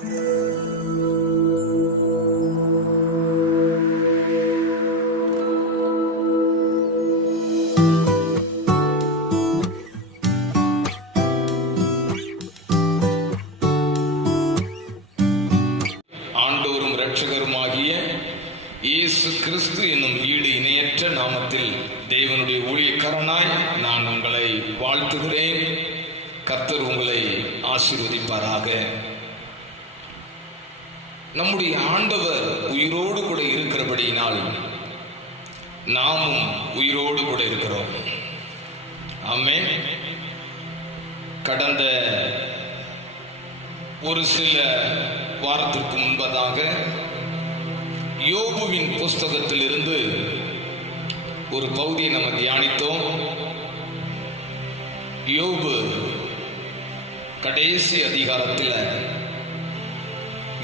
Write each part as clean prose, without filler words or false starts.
ஆண்டவரும் இரட்சகருமாகிய இயேசு கிறிஸ்து என்னும் ஈடு இணையற்ற நாமத்தில் தேவனுடைய ஊழியக்காரனாய் நான் உங்களை வாழ்த்துகிறேன். கர்த்தர் உங்களை ஆசீர்வதிப்பாராக. நம்முடைய ஆண்டவர் உயிரோடு கூட இருக்கிறபடியினால் நாமும் உயிரோடு கூட இருக்கிறோம். ஆமென். கடந்த ஒரு சில வாரத்திற்கு முன்பதாக யோபுவின் புஸ்தகத்திலிருந்து ஒரு பகுதியை நம்ம தியானித்தோம். யோபு கடைசி அதிகாரத்தில்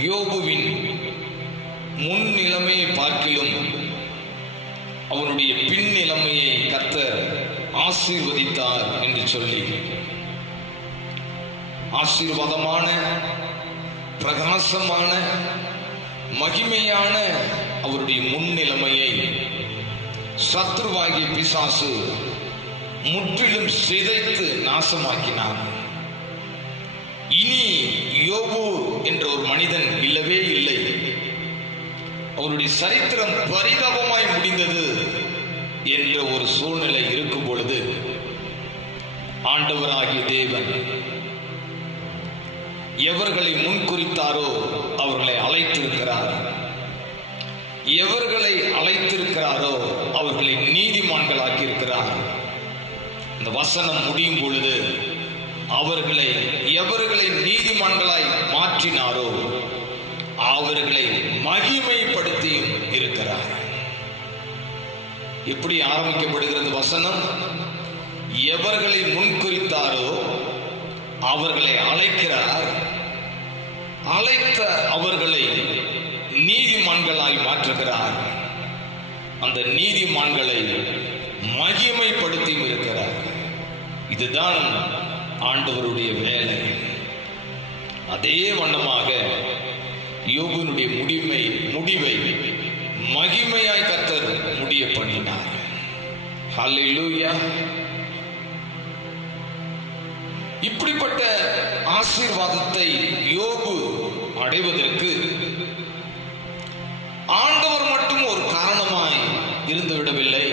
யோபுவின் முன் நிலைமையை பார்க்கிலும் அவனுடைய பின் நிலைமையை கர்த்தர் ஆசீர்வதித்தார் என்று சொல்லி ஆசீர்வாதமான பிரகாசமான மகிமையான அவருடைய முன்னிலைமையை சத்ருவாகிய பிசாசு முற்றிலும் சிதைத்து நாசமாக்கினார். இனி யோபு என்ற ஒரு மனிதன் இல்லவே இல்லை. அவருடைய சரித்திரம் பரிதாபமாய் முடிந்தது என்ற ஒரு சூழ்நிலை இருக்கும் பொழுது ஆண்டவராகிய தேவன் எவர்களை முன்குறித்தாரோ அவர்களை அழைத்திருக்கிறார். எவர்களை அழைத்திருக்கிறாரோ அவர்களை நீதிமான்களாக்கி இருக்கிறார். இந்த வசனம் முடியும் பொழுது எவர்களை நீதிமான்களாய் மாற்றினாரோ அவர்களை மகிமைப்படுத்தியும் இருக்கிறார். எப்படி ஆரம்பிக்கப்படுகிறது வசனம்? எவர்களை முன்குறித்தாரோ அவர்களை அழைக்கிறார். அழைத்த அவர்களை நீதிமான்களாய் மாற்றுகிறார். அந்த நீதிமான்களை மகிமைப்படுத்தியும் இருக்கிறார். இதுதான் ஆண்டவருடைய வேலை. அதே வண்ணமாக யோபுவினுடைய முடிவை மகிமையாய் கர்த்தர் முடிய பண்ணினார். ஹல்லேலூயா. இப்படிப்பட்ட ஆசீர்வாதத்தை யோபு அடைவதற்கு ஆண்டவர் மட்டும் ஒரு காரணமாய் இருந்து விடவில்லை.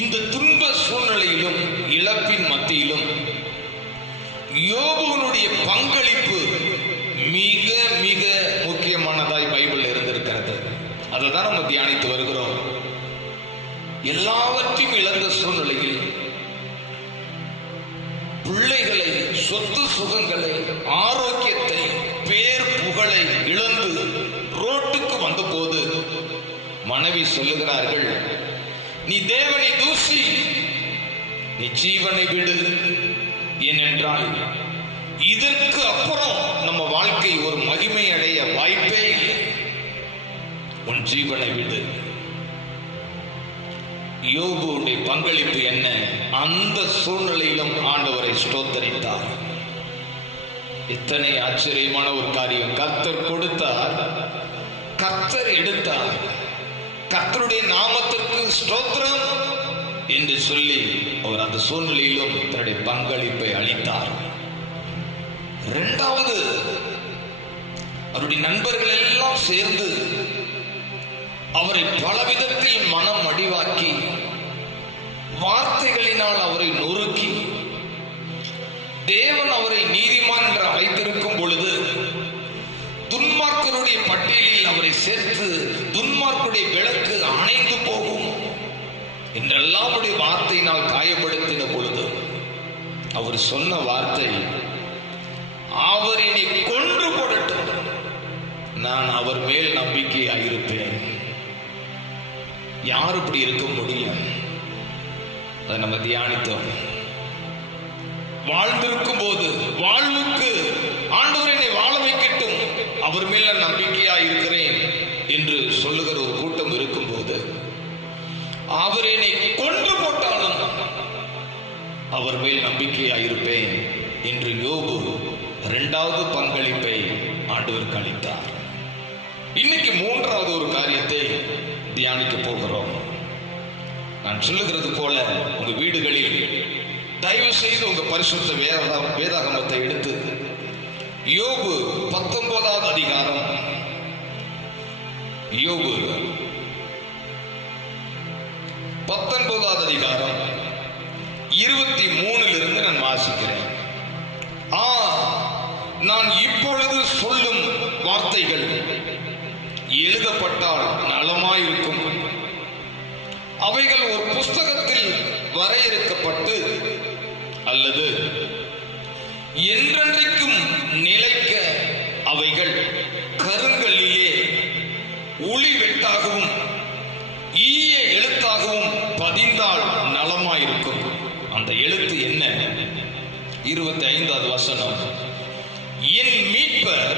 இந்த துன்ப சூழ்நிலையிலும் இழப்பின் மத்தியிலும் யோபுவினுடைய பங்களிப்பு மிக மிக முக்கியமானதாய் பைபிள் இருந்திருக்கிறது. அதை தான் நம்ம தியானித்து வருகிறோம். எல்லாவற்றையும் இழந்த சூழ்நிலையில் பிள்ளைகளை, சொத்து சுகங்களை, ஆரோக்கியத்தை, பேர் புகழை இழந்து ரோட்டுக்கு வந்தபோது மனைவி சொல்லுகிறார்கள், நீ தேவனை தூசி, நீ ஜீவனை விடு. ஏனென்றால் இதற்கு அப்புறம் நம்ம வாழ்க்கை ஒரு மகிமை அடைய வாய்ப்பே இல்லை. உன் ஜீவனை விடு. யோபுடைய பங்களிப்பு என்ன? அந்த சூழ்நிலையிலும் ஆண்டவரை ஸ்தோத்தரித்தார். இத்தனை ஆச்சரியமான ஒரு காரியம். கர்த்தர் கொடுத்தார், கர்த்தர் எடுத்தார். கர்த்தருடைய நாமத்திற்கு ஸ்தோத்திரம் என்று சொல்லி அவர் அந்த சூழ்நிலையிலும் தன்னுடைய பங்களிப்பை அளித்தார். இரண்டாவது, அவருடைய நண்பர்கள் எல்லாம் சேர்ந்து அவரை பலவிதத்தில் மனம் அடிவாக்கி வார்த்தைகளினால் அவரை நொறுக்கி தேவன் அவரை நீதிமான் என்று அழைத்திருக்கும் பொழுது துன்மார்க்கருடைய பட்டியலில் அவரை சேர்த்து துன்மார்க்குடைய விளக்கு அணைந்து போகும் என்றெல்லாம் அவருடைய வார்த்தையினால் காயப்படுத்தின பொழுது அவர் சொன்ன வார்த்தை, அவர் என்னை கொன்று போடட்டும், நான் அவர் மேல் நம்பிக்கையாயிருப்பேன். யார் இப்படி இருக்க முடியும்? அதை நம்ம தியானித்தோம். வாழ்ந்திருக்கும் போது வாழ்வுக்கு ஆண்டவர் என்னை வாழ வைக்கட்டும், அவர் மேல நம்பிக்கையா இருக்கிறேன் என்று சொல்லுகிற ஒரு கூட்டம் இருக்கும் போது, அவர் என்னை கொன்று போட்டாலும் அவர் மேல் நம்பிக்கையா இருப்பேன் என்று யோபு இரண்டாவது பங்களிப்பை ஆண்டவருக்கு அளித்தார். இன்னைக்கு மூன்றாவது ஒரு காரியத்தை தியானிக்க போகிறோம். நான் சொல்லுகிறது போல உங்க வீடுகளில் தயவு செய்து உங்க பரிசுத்த வேதாகமத்தை எடுத்து யோபு 19வது அதிகாரம், யோபு 19வது அதிகாரம் 23 நான் வாசிக்கிறேன். நான் இப்பொழுது சொல்லும் வார்த்தைகள் எழுதப்பட்டால் நலமாயிருக்கும். அவைகள் ஒரு புஸ்தகத்தில் வரையறுக்கப்பட்டு அல்லது என்றென்றைக்கும் நிலைக்க அவைகள் கருங்கல்லிலே உளி வெட்டாகவும் ஈய எழுத்தாகவும் பதிந்தால் நலமாயிருக்கும். அந்த எழுத்து என்ன? 25வது வசனம். என் மீட்பர்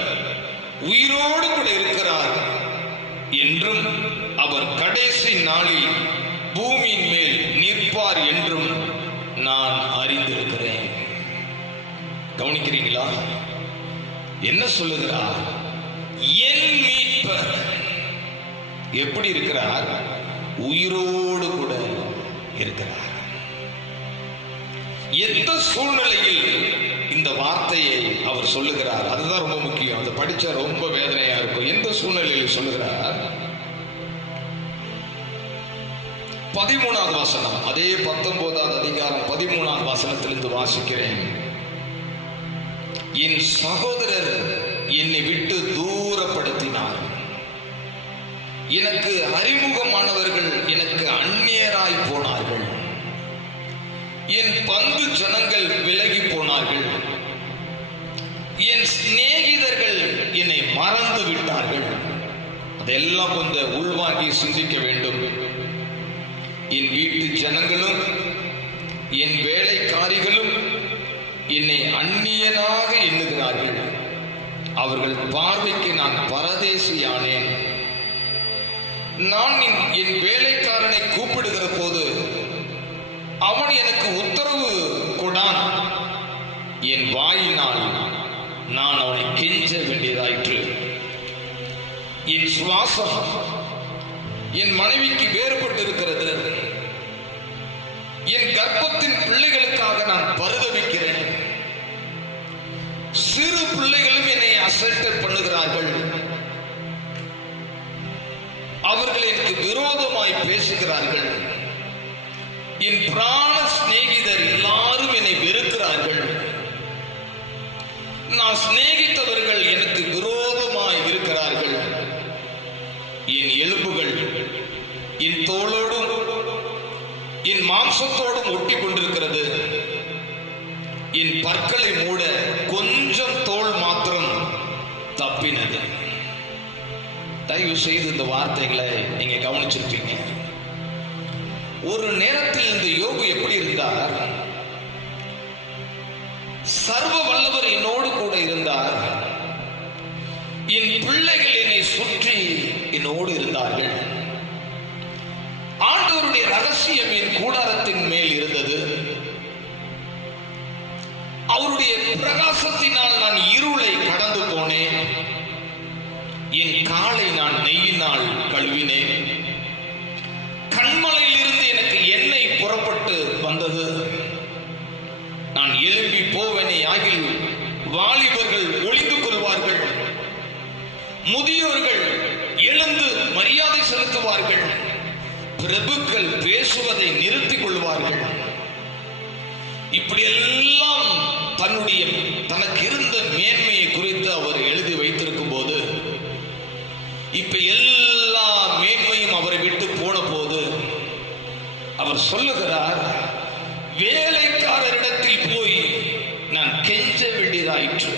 உயிரோடு கூட இருக்கிறார் என்றும் அவர் கடைசி நாளில் பூமியின் மேல் நிற்பார் என்றும் நான் அறிந்திருக்கிறேன். கவனிக்கிறீங்களா? என்ன சொல்லுகிறார்? என் மீட்பர் எப்படி இருக்கிறார்? உயிரோடு கூட இருக்கிறார். எந்த சூழ்நிலையில் இந்த வார்த்தையை அவர் சொல்லுகிறார்? அதுதான் ரொம்ப முக்கியம். அதை படிச்சா ரொம்ப வேதனையா இருக்கும். எந்த சூழ்நிலையில் சொல்லுகிறார்? 13வது வசனம், அதே 19வது அதிகாரம் 13வது வசனத்திலிருந்து வாசிக்கிறேன். என் சகோதரர் என்னை விட்டு தூரப்படுத்தினார். எனக்கு அறிமுகமானவர்கள் எனக்கு அந்நியராய் போனார்கள். என் பங்கு ஜனங்கள் விலகி போனார்கள். என் சிநேகிதர்கள் என்னை மறந்து விட்டார்கள். அதெல்லாம் கொஞ்சம் உள்வாங்கி சிந்திக்க வேண்டும். என் வீட்டு ஜனங்களும் என் வேலைக்காரிகளும் என்னை அந்நியனாக எண்ணுகிறார்கள். அவர்கள் பார்வைக்கு நான் பரதேசியானேன். நான் என் வேலைக்காரனை கூப்பிடுகிற போது அவன் எனக்கு உத்தரவு கொடான். என் வாயினால் நான் அவனை கெஞ்ச வேண்டியதாயிற்று. என் சுவாசம் என் மனைவிக்கு வேறுபட்டு இருக்கிறது. என் கர்ப்பத்தின் பிள்ளைகளுக்காக நான் பரிதபிக்கிறேன். சிறு பிள்ளைகளும் என்னை அசட்டை பண்ணுகிறார்கள். அவர்கள் எனக்கு விரோதமாய் பேசுகிறார்கள். என் பிராண சிநேகிதர் எல்லாரும் என்னை வெறுக்கிறார்கள். நான் சிநேகித்தவர்கள் எனக்கு விரோதமாய் இருக்கிறார்கள். என் எலும்புகள் என் தோளோடும் என் மாம்சத்தோடும் ஒட்டி கொண்டிருக்கிறது. என் பற்களை மூட கொஞ்சம் தோல் மாத்திரம் தப்பினது. தயவு செய்து இந்த வார்த்தைகளை நீங்க கவனிச்சிருப்பீங்க. ஒரு நேரத்தில் இந்த யோபு எப்படி இருந்தார்? சர்வ வல்லவர் என்னோடு கூட இருந்தார். என் பிள்ளைகள் என்னை சுற்றி என்னோடு இருந்தார்கள். ஆண்டவருடைய ரகசியம் என் கூடாரத்தின் மேல் இருந்தது. அவருடைய பிரகாசத்தினால் நான் இருளை கடந்து போனேன். என் காலை நான் நெய்யினால் கழுவினேன். கண்மலையிலிருந்து எனக்கு எண்ணெய் புறப்பட்டு வந்தது. நான் எழும்பி போவனே ஆகில் வாலிபர்கள் ஒளிந்து கொள்வார்கள். முதியோர்கள் எழுந்து மரியாதை செலுத்துவார்கள். பிரபுக்கள் பேசுவதை நிறுத்திக் கொள்வார்கள். இப்படியெல்லாம் தனக்கு இருந்த மேன்மையை குறித்து அவர் எழுதி வைத்திருக்கும் போது, இப்ப எல்லா மேன்மையும் அவரை விட்டு போன போது அவர் சொல்லுகிறார், வேலைக்காரரிடத்தில் போய் நான் கெஞ்ச வேண்டியதாயிற்று.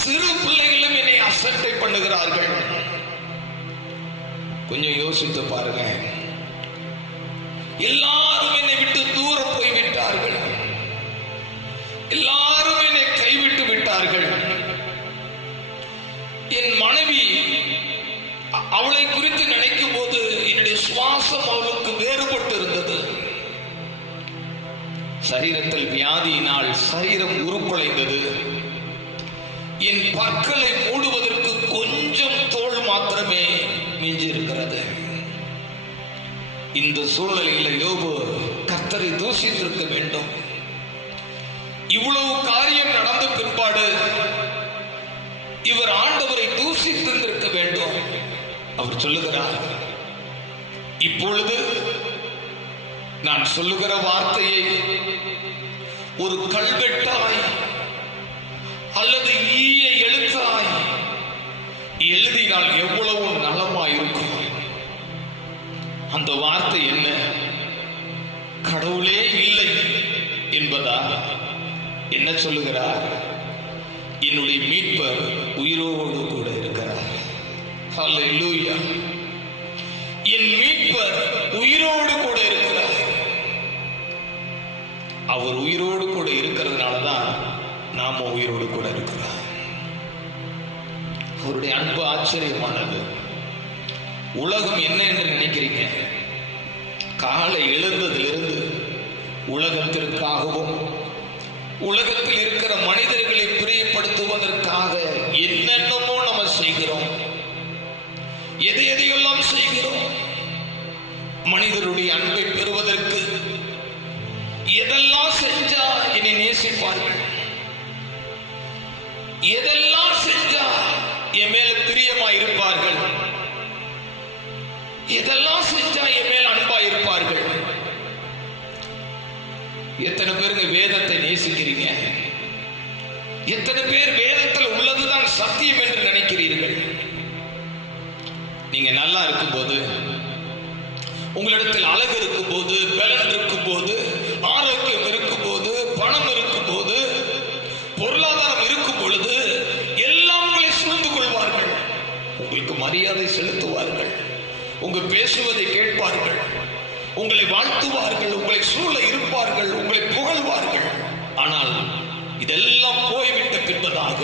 சிறு பிள்ளைகளும் என்னை அசட்டை பண்ணுகிறார்கள். கொஞ்சம் யோசித்து பாருங்க. எல்லாரும் என்னை விட்டு தூரம் போய் விட்டார்கள். எல்லாரும் என்னை கைவிட்டு விட்டார்கள். என் மனைவி, அவளை குறித்து நினைக்கும் போது என்னுடைய சுவாசம் அவளுக்கு வேறுபட்டு இருந்தது. சரீரத்தில் வியாதியினால் சரீரம் உருக்குலைந்தது. என் பற்களை மூடுவதற்கு கொஞ்சம் தோல் மாத்திரமே மிஞ்சி இருக்கிறது. இந்த சூழ்நிலையில் யோபு கர்த்தரை தூஷித்திருக்க வேண்டும். இவ்வளவு காரியம் நடந்த பிற்பாடு இவர் ஆண்டவரை தூஷித்திருந்திருக்க வேண்டும். அவர் சொல்லுகிறார், இப்பொழுது நான் சொல்லுகிற வார்த்தையை ஒரு கல்வெட்டாய் அல்லது ஈய எழுத்தாய் எழுதினால் எவ்வளவு நலமாயிருக்கும். அந்த வார்த்தை என்ன? கடவுளே இல்லை என்பதா? என்ன சொல்லுகிறார்? என்னுடைய மீட்பர் உயிரோடு கூட இருக்கிறார். ஹல்லேலூயா! என் மீட்பர் உயிரோடு கூட இருக்கிறார். அவர் உயிரோடு கூட இருக்கிறதுனாலதான் நாம உயிரோடு கூட இருக்கிறோம். அவருடைய அன்பு ஆச்சரியமானது. உலகம் என்ன என்று நினைக்கிறீங்க? காலை எழுந்ததிலிருந்து உலகத்திற்காகவும் உலகத்தில் இருக்கிற மனிதர்களை பிரியப்படுத்துவதற்காக என்னென்னமோ நம்ம செய்கிறோம். எதையெல்லாம் செய்கிறோம்? மனிதருடைய அன்பை பெறுவதற்கு எதெல்லாம் செஞ்சா என்னை நேசிப்பார்கள், எதெல்லாம் செஞ்சா என் மேல பிரியமா இருப்பார்கள், எதெல்லாம் செஞ்சா என் மேல் அன்பா இருப்பார்கள். எத்தனை பேருங்க வேதத்தை நேசிக்கிறீங்க? எத்தனை பேர் வேதத்தில் உள்ளதுதான் சத்தியம் என்று நினைக்கிறீர்கள்? நீங்க நல்லா இருக்கும்போது, உங்களிடத்தில் அழகு இருக்கும் போது, பலன் இருக்கும் போது, ஆரோக்கியம் இருக்கும் போது, பணம் இருக்கும் போது, பொருளாதாரம் இருக்கும் பொழுது எல்லாம் உங்களை சூழ்ந்து கொள்வார்கள். உங்களுக்கு மரியாதை செலுத்துவார்கள், உங்க பேசுவதை கேட்பார்கள், உங்களை வாழ்த்துவார்கள், உங்களை சூழ இருப்பார்கள், உங்களை புகழ்வார்கள். ஆனால் இதெல்லாம் போய்விட்ட பின்பதாக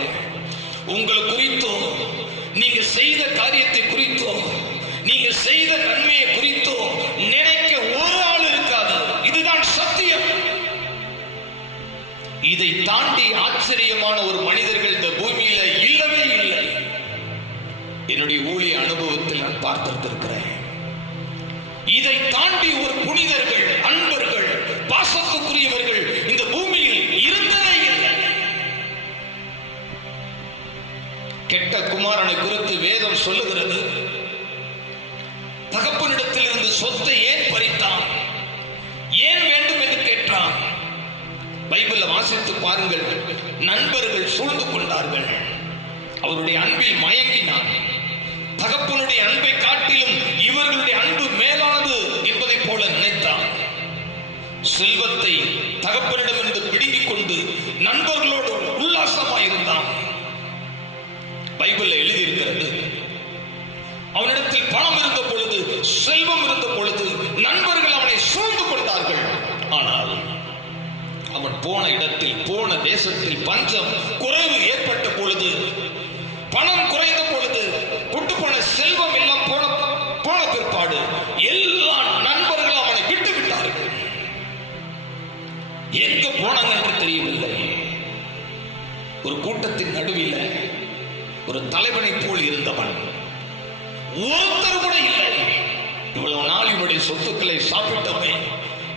உங்களை குறித்தோ, நீங்க செய்த காரியத்தை குறித்தோ, நீங்க செய்த நன்மையை குறித்தோ நினைக்க ஒரு ஆள் இருக்காது. இதுதான் சத்தியம். இதை தாண்டி ஆச்சரியமான ஒரு மனிதர்கள் இந்த பூமியில இல்லவே இல்லை. என்னுடைய ஊழிய அனுபவத்தில் நான் பார்த்திருக்கிறேன். இதை தாண்டி ஒரு புனிதர்கள், அன்பர்கள், பாசத்துக்குரியவர்கள் இந்த பூமியில் இருந்ததே இல்லை. கெட்ட குமாரனை குறித்து வேதம் சொல்லுகிறது. தகப்பனிடத்தில் இருந்து சொத்தை ஏன் பறித்தான், ஏன் வேண்டும் என்று கேட்டான். பைபிள வாசித்து பாருங்கள். நண்பர்கள் சூழ்ந்து கொண்டார்கள், அவருடைய அன்பில் மயங்கினான். தகப்பனுடைய அன்பை காட்டிலும் இவர்களுடைய அன்பு மேலானது என்பதை போல நினைத்தான். செல்வத்தை தகப்பனிடமிருந்து பிடுங்கிக் கொண்டு நண்பர்களோடு உல்லாசமாயிருந்தான். பைபிள்ல எழுதியிருக்கிறது, அவனிடத்தில் பணம் இருந்த பொழுது, செல்வம் இருந்த பொழுது நண்பர்கள் அவனை சூழ்ந்து கொண்டார்கள். ஆனால் அவன் போன இடத்தில், போன தேசத்தில் பஞ்சம் குறைவு ஏற்பட்ட பொழுது, பணம் குறைந்த பொழுது, கொண்டு போன செல்வம் எல்லாம் போன பிற்பாடு எல்லா நண்பர்கள் அவனை விட்டு விட்டார்கள். எங்க போனாங்க என்று தெரியவில்லை. ஒரு கூட்டத்தின் நடுவில் ஒரு தலைவனை போல் இருந்தவன் ஒருத்தர் கூட இல்லை. இவ்வளவு நாள் இவனுடைய சொத்துக்களை சாப்பிட்டவனே,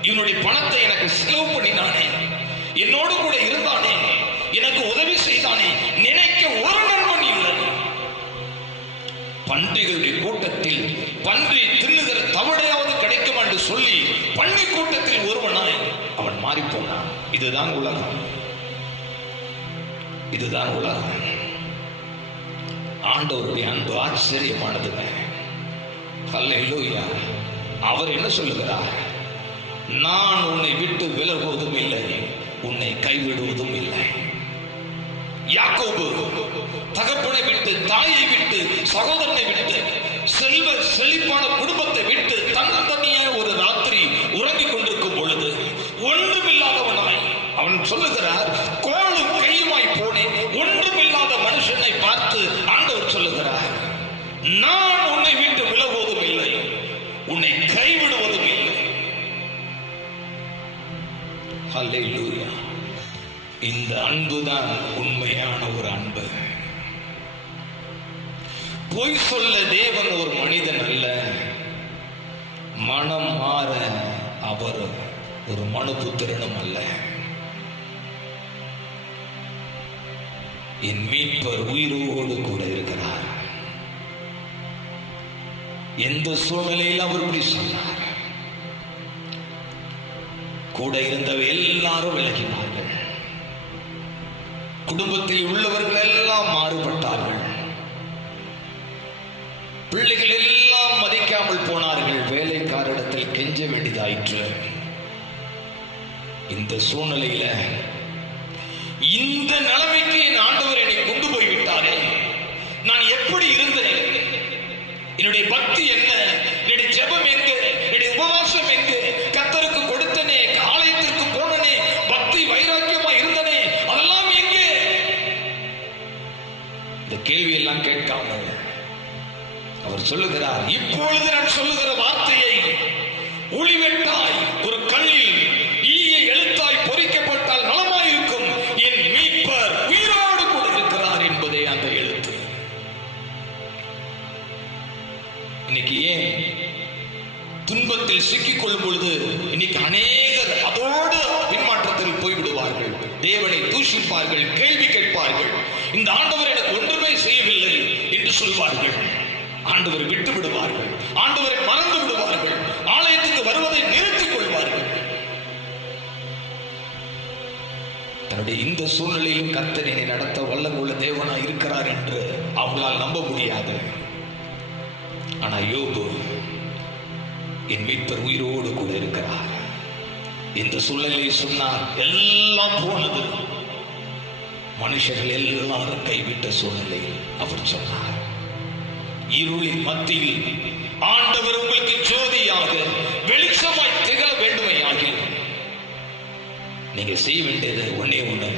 இவனுடைய பணத்தை எனக்கு செலவு பண்ணினானே, என்னோடு கூட இருந்தானே, எனக்கு உதவி செய்தானே, நினைக்க ஒரு நண்பன் இல்லை. பன்றிகளுடைய கூட்டத்தில் பன்றி தின்னுகிற தவடையாவது கிடைக்கும் என்று சொல்லி பன்றி கூட்டத்தில் ஒருவனாய் அவன் மாறி போனான். இதுதான் உலகம், இதுதான் உலகம். ஆண்டவருடைய அன்பு ஆச்சரியமானதுங்க. ஹல்லேலூயா! அவர் என்ன சொல்லுகிறார்? நான் உன்னை விட்டு விலகுவதும் இல்லை, உன்னை கைவிடுவதும் இல்லை. யாக்கோபு தகப்பனை விட்டு, தாயை விட்டு, சகோதரனை விட்டு, செல்வ செழிப்பான குடும்பத்தை விட்டு தன்னந்தனியே ஒரு ராத்திரி உறங்கிக் கொண்டிருக்கும் பொழுது ஒன்றுமில்லாதவனாய் அவன் சொல்லுகிறார், கோளும் கையுமாய் போனேன். ஒன்றுமில்லாத மனுஷனை பார்த்து ஆண்டவர் சொல்லுகிறார், நான் உன்னை விட்டு விலகுவதும் இல்லை, உன்னை கைவிடுவதும் இல்லை. ஹல்லேலூயா! இந்த அன்புதான் உண்மையான ஒரு அன்பு. பொய் சொல்ல தேவன் ஒரு மனிதன் அல்ல, மனம் மாற அவர் ஒரு மனுபுத்திரனும் அல்ல. என் மீட்பர் உயிரோடு கூட இருக்கிறார். எந்த சூழ்நிலையில் அவர் இப்படி சொன்னார்? கூட இருந்தவை எல்லாரும் விலகினார்கள். குடும்பத்தில் உள்ளவர்கள் எல்லாம் மாறுபட்டார்கள். பிள்ளைகள் எல்லாம் மதிக்காமல் போனார்கள். வேலைக்காரிடத்தில் கெஞ்ச வேண்டியதாயிற்று. இந்த சூழ்நிலையில இந்த நிலைமைக்கு என் ஆண்டவர் என்னை கொண்டு போய்விட்டாரே, நான் எப்படி இருந்தேன்? என்னுடைய பக்தி என்ன? என்னுடைய ஜெபம் எங்க? என்னுடைய உபவாசம் எங்க? கர்த்தருக்கு கொடுத்தனே, ஆலயத்திற்கு போனனே, பக்தி வைராக்கியமா இருந்தனே, அதெல்லாம் எங்கே? இந்த கேள்வி எல்லாம் கேட்காம அவர் சொல்லுகிறார், இப்பொழுது நான் சொல்லுகிற வார்த்தையை ஒளிவெட்டாய் ஒரு கல்லில் ஈய எழுத்தாய் பொறிக்கப்பட்டால் நலமாயிருக்கும். என் மீட்பர் உயிரோடு கூட இருக்கிறார் என்பதே அந்த எழுத்து. இன்னைக்கு ஏன் துன்பத்தில் சிக்கிக் கொள்ளும் பொழுது இன்னைக்கு அநேகர் அதோடு பின்மாற்றத்தில் போய்விடுவார்கள். தேவனை தூஷிப்பார்கள், கேள்வி கேட்பார்கள். இந்த ஆண்டவர் எனக்கு ஒன்றுமே செய்யவில்லை என்று சொல்வார்கள். ஆண்டவரை விட்டு விடுவார்கள், ஆண்டவரை மறந்து விடுவார்கள், ஆலயத்துக்கு வருவதை நிறுத்திக் கொள்வார்கள். தன்னுடைய இந்த சூழ்நிலையிலும் கர்த்தர் என்னை நடத்த வல்லமுள்ள தேவனா இருக்கிறார் என்று அவங்களால் நம்ப முடியாது. ஆனா யோபு, என் மீட்பர் உயிரோடு கூட இருக்கிறார். இந்த சூழ்நிலையை சொன்னார். எல்லாம் போனது, மனுஷர்கள் எல்லாரும் கைவிட்ட சூழ்நிலையில் அவர் சொன்னார், இருளின் மத்தியில் ஆண்டவர் உங்களுக்கு ஜோதியாக வெளிச்சமாய் திகழ வேண்டுமையாகில் நீங்க செய்ய வேண்டியது ஒன்னே ஒண்ணு.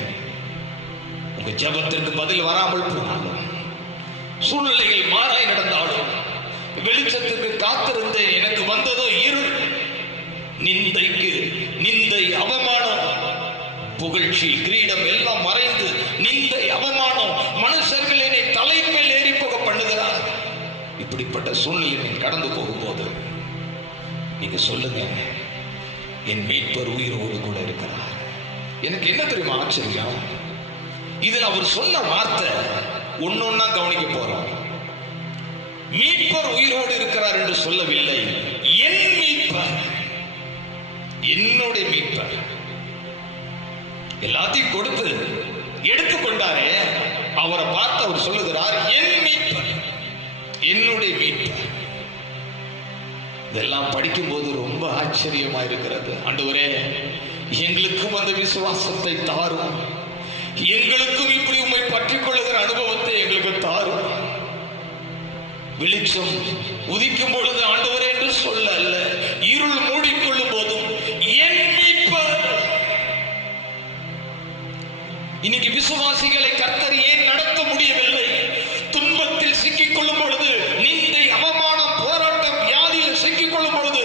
உங்க ஜெபத்திற்கு பதில் வராமல் போனாலும், சூழ்நிலைகள் மாறாய் நடந்தாலும், வெளிச்சத்துக்கு காத்திருந்தேன், எனக்கு வந்ததோ இருள். நிந்தைக்கு நிந்தை, அவமானம், புகழ்ச்சி, கிரீடம் எல்லாம் மறைந்து நிந்தை, அவமானம், மனுஷர்கள் என்னை தலைமேல் ஏறி போக பண்ணுகிறார். இப்படிப்பட்ட சூழ்நிலை கடந்து போகும்போது நீங்க சொல்லுங்க, என் மீட்பர் உயிரோடு கூட இருக்கிறார். எனக்கு என்ன தெரியுமா ஆச்சரியம்? இதில் அவர் சொன்ன வார்த்தை ஒன்னொன்னா கவனிக்க போறோம். மீட்பர் உயிரோடு இருக்கிறார் என்று சொல்லவில்லை, என் மீட்பர், என்னுடைய மீட்பர். எல்லாத்தையும் கொடுத்து எடுத்துக்கொண்டாரே, அவரை பார்த்து அவர் சொல்லுகிறார், என் மீட்பர், என்னுடைய மீட்பர். இதெல்லாம் படிக்கும் போது ரொம்ப ஆச்சரியமா இருக்கிறது. ஆண்டவரே, எங்களுக்கும் அந்த விசுவாசத்தை தாரும், எங்களுக்கும் இப்படி உம்மை பற்றிக் கொள்ளுகிற அனுபவத்தை எங்களுக்கு தாரும். வெளிச்சம் உதிக்கும் பொழுது ஆண்டவரே என்று சொல்ல அல்ல, இருள் மூடிக்கொள்ளும் போதும் என் மீட்பர். இன்னைக்கு விசுவாசிகளை கர்த்தர் ஏன் நடத்த முடியவில்லை? துன்பத்தில் சிக்கிக் கொள்ளும் பொழுது, நிந்தை, அவமானம், போராட்டம், வியாதியில் சிக்கிக் கொள்ளும் பொழுது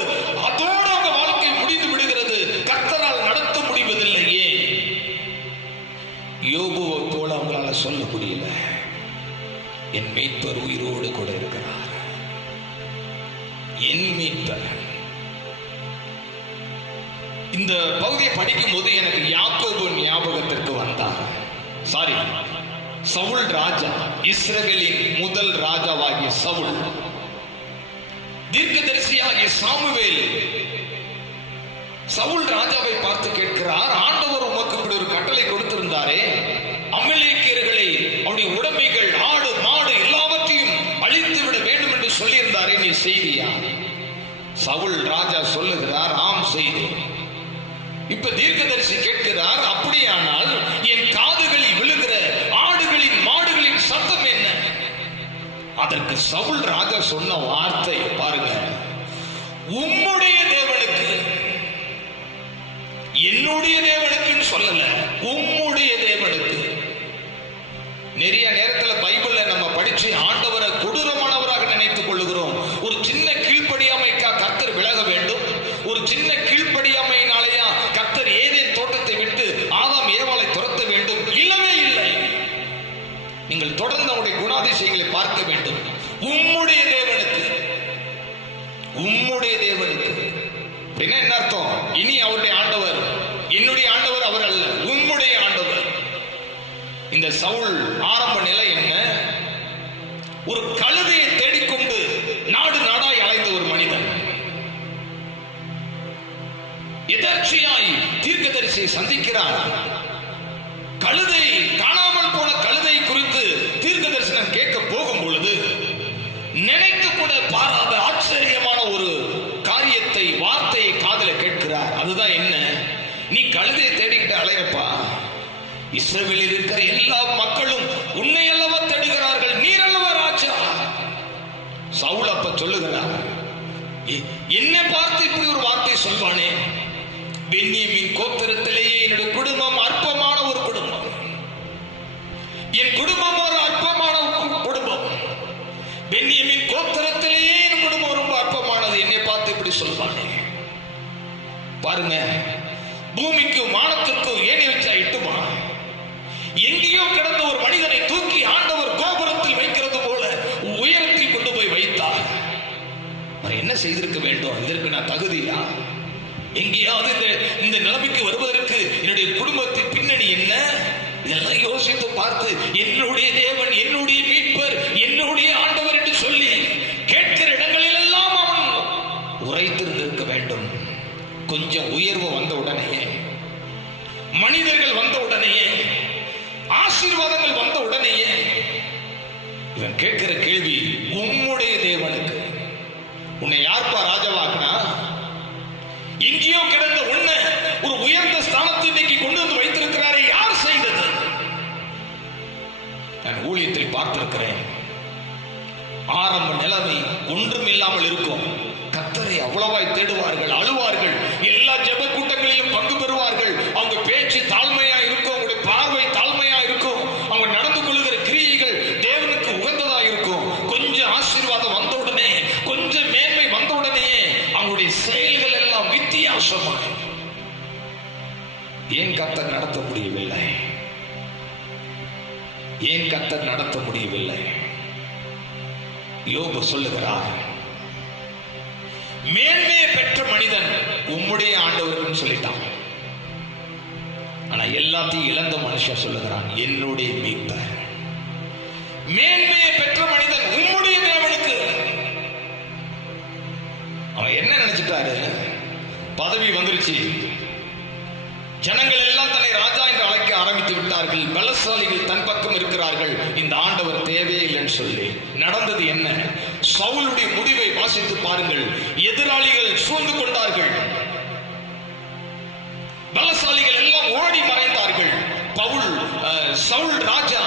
அதோடு அவங்க வாழ்க்கை முடிந்து விடுகிறது. கர்த்தரால் நடத்த முடிவதில்லை. ஏன்? யோபுவை போல அவங்களால சொல்ல முடியல, என் மீட்பர் உயிரோடு கூட இருக்கிறார். என் மீட்பர். இந்த பகுதியை படிக்கும் போது எனக்கு யாக்கோபு ஞாபகத்திற்கு வந்தார். சாரி, சவுல் ராஜா, இஸ்ரவேலின் முதல் ராஜாவாகிய சவுல். தீர்க்கதரிசியாகிய சாமுவேல் சவுல் ராஜாவை பார்த்து கேட்கிறார், ஆண்டவர் உமக்கு இப்படி ஒரு கட்டளை கொடுத்திருந்தாரே, அமலேக்கியர்களை, அவருடைய உடைமைகள், ஆடு மாடு எல்லாவற்றையும் அழித்து விட வேண்டும் என்று சொல்லியிருந்தாரே, நீ செய்தியா? சவுல் ராஜா சொல்லுகிறார், ஆம் செய்தேன். இப்ப தீர்க்கதரிசி கேட்கிறார், அப்படியானால் என் காதுகளில் விழுகிற ஆடுகளின் மாடுகளின் சத்தம் என்ன? அதற்கு சவுல் ராஜா சொன்ன வார்த்தை பாருங்க, உம்முடைய தேவனுக்கு, என்னுடைய தேவனுக்குன்னு சொல்லல, உம்முடைய தேவனுக்கு. நிறைய நேரத்தில் பைபிள்ல நம்ம படிச்சு ஆண்டவரை கொடூரமானவராக நினைத்துக் கொள்ளுகிறோம். ஒரு சின்ன கீழ்ப்படியாமைக்கா கர்த்தர் விலக வேண்டும்? ஒரு சின்ன கீழ்ப்படியாமையினாலேயா கர்த்தர் ஏதேன் தோட்டத்தை விட்டு ஆதாம் ஏவாளை துரத்த வேண்டும்? இல்லவே இல்லை. நீங்கள் தொடர்ந்து அவருடைய குணாதிசயங்களை பார்க்க வேண்டும். உம்முடைய தேவனுக்கு. உம்முடைய தேவனுக்கு அப்படின்னா என்ன அர்த்தம்? இனி அவருடைய ஆண்டவர் என்னுடைய ஆண்டவர் அவர் அல்ல, உம்முடைய ஆண்டவர். இந்த சவுல் ஆரம்ப நிலை என்ன? ஒரு கழுதையை தேடிக்கொண்டு நாடு நாடாய் அலைந்த ஒரு மனிதன். எதர்ச்சியாய் தீர்க்கதரிசியை சந்திக்கிறார். கழுதை, காணாமல் போன கழுதை குறித்து தீர்க்க தரிசனம் கேட்க போகும் பொழுது நினைத்து கூட பாராத ஆச்சரியமான ஒரு காரியத்தை, வார்த்தையை காதுல கேட்கிறார். அதுதான் என்ன? நீ கழுதையை தேடிக்கிட்டு அலையப்பா, இஸ்ரவேலில் இருக்கிற எல்லா மக்களும் உன்னை அல்லவா தேடுகிறார்கள், நீர் அல்லவா ராஜா. சவுல் அப்ப சொல்லுகிறார், என்னை பார்த்து இப்படி ஒரு வார்த்தை சொல்வானே? பென்யமீன் கோத்திரத்திலேயே என்னுடைய குடும்பம் அற்பமான ஒரு குடும்பம், என் குடும்பம் ஒரு அற்பமான குடும்பம். பென்யமீன் கோத்திரத்திலேயே என் குடும்பம் ரொம்ப அற்பமானது, என்னை பார்த்து இப்படி சொல்வானே? பாருங்க, பூமிக்கு வானத்திற்கும் ஏணி வச்சா இட்டுமா? எங்கேயோ கிடந்த ஒரு மனிதனை தூக்கி ஆண்டவர் கோபுரத்தில் வைக்கிறது போல உயரத்தில் கொண்டு போய் வைத்தார். என்ன செய்திருக்க வேண்டும்? இதற்கு நான் தகுதியா? எங்கேயாவது இந்த நிலைமைக்கு வருவதற்கு என்னுடைய குடும்பத்தின் பின்னணி என்ன? இதெல்லாம் யோசித்து பார்த்து என்னுடைய தேவன், என்னுடைய மீட்பர், என்னுடைய ஆண்டவர் என்று சொல்லி கேட்கிற இடங்களில் எல்லாம் அவன் உரைத்திருந்திருக்க வேண்டும். கொஞ்சம் உயர்வு வந்த உடனேயே, மனிதர்கள் வந்த உடனேயே, ஆசீர்வாதங்கள் வந்த உடனேயே இவன் கேட்கிற கேள்வி, உம்முடைய தேவனுக்கு. உன்னை யார்ப்பா ராஜாவாக்குனா? எங்கேயோ கிடந்த உன்னை ஒரு உயர்ந்த ஸ்தானத்தை இன்னைக்கு கொண்டு வந்து வைத்திருக்கிறாரே, யார் செய்தது? நான் ஊழியத்தில் பார்த்திருக்கிறேன். ஆரம்ப நிலைமை ஒன்றுமில்லாமல் இருக்கும். கர்த்தரை அவ்வளவாய் தேடுவார்கள், அழுவார்கள், எல்லா ஜெப கூட்டங்களிலும் பங்கு பெறுவார்கள். அவங்க பேச்சு தாழ்மையா இருக்கும், அவங்களுடைய பார்வை தாழ்மையா இருக்கும், அவங்க நடந்து கொள்ளுகிற கிரியைகள் தேவனுக்கு உகந்ததா இருக்கும். கொஞ்சம் ஆசீர்வாதம் வந்த உடனே, கொஞ்சம் மேன்மை வந்த உடனே அவங்களுடைய செயல்கள் எல்லாம் வித்தியாசமாக. ஏன் கர்த்தர் நடத்த முடியவில்லை? ஏன் கர்த்தர் நடத்த முடியவில்லை? யோபு சொல்லுகிறார், மேன்மையை பெற்ற மனிதன் உம்முடைய ஆண்டவர்னு சொல்லிட்டான். ஆனா எல்லாத்தையும் இழந்த மனுஷன் சொல்லுகிறான், என்னுடைய மீட்பர். மேன்மையை பெற்ற மனிதன் உம்முடைய தேவனுக்கு. அவன் என்ன நினைச்சிட்டாரு? பதவி வந்துருச்சு, ஜனங்கள் எல்லாம் தன்னை ராஜா என்று அழைக்க ஆரம்பித்து விட்டார்கள், பலசாலிகள் தன் பக்கம் இருக்கிறார்கள், இந்த ஆண்டவர் தேவையில்லைன்னு சொல்லி நடந்தது என்ன? சவுலுடைய முடிவை வாசித்து பாருங்கள். எதிராளிகள் சூழ்ந்து கொண்டார்கள், பலசாலிகள் எல்லாம் ஓடி மறைந்தார்கள். சவுல் ராஜா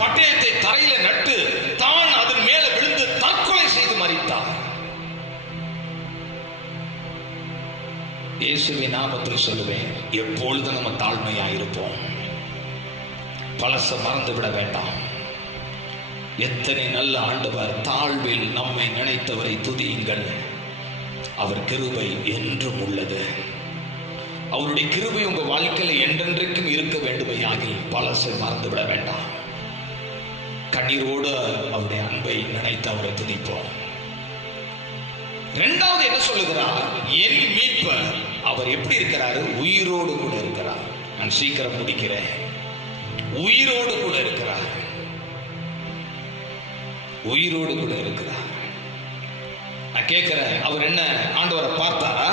பட்டயத்தை தரையில நட்டு தான் அதன் மேல விழுந்து தற்கொலை செய்து மரித்தார். இயேசுவின் நாமத்தில் சொல்லுவேன், எப்பொழுது நம்ம தாழ்மையாயிருப்போம். பழச மறந்து விட வேண்டாம். எத்தனை நல்ல ஆண்டவர்! தாழ்வில் நம்மை நினைத்தவரை துதியுங்கள், அவர் கிருபை என்றும் உள்ளது. அவருடைய கிருபை உங்க வாழ்க்கையில என்றென்றைக்கும் இருக்க வேண்டுமையாகில் பழசை மறந்து விட வேண்டாம். கண்ணீரோடு அவருடைய அன்பை நினைத்து அவரை துதிப்போம். இரண்டாவது என்ன சொல்லுகிறார்? என் மீட்பர். அவர் எப்படி இருக்கிறாரு? உயிரோடு கூட இருக்கிறார். நான் சீக்கிரம் முடிக்கிறேன். உயிரோடு கூட இருக்கிறார், உயிரோடு கூட இருக்கிறார். நான் கேட்கிறேன், அவர் என்ன ஆண்டவரை பார்த்தாரா?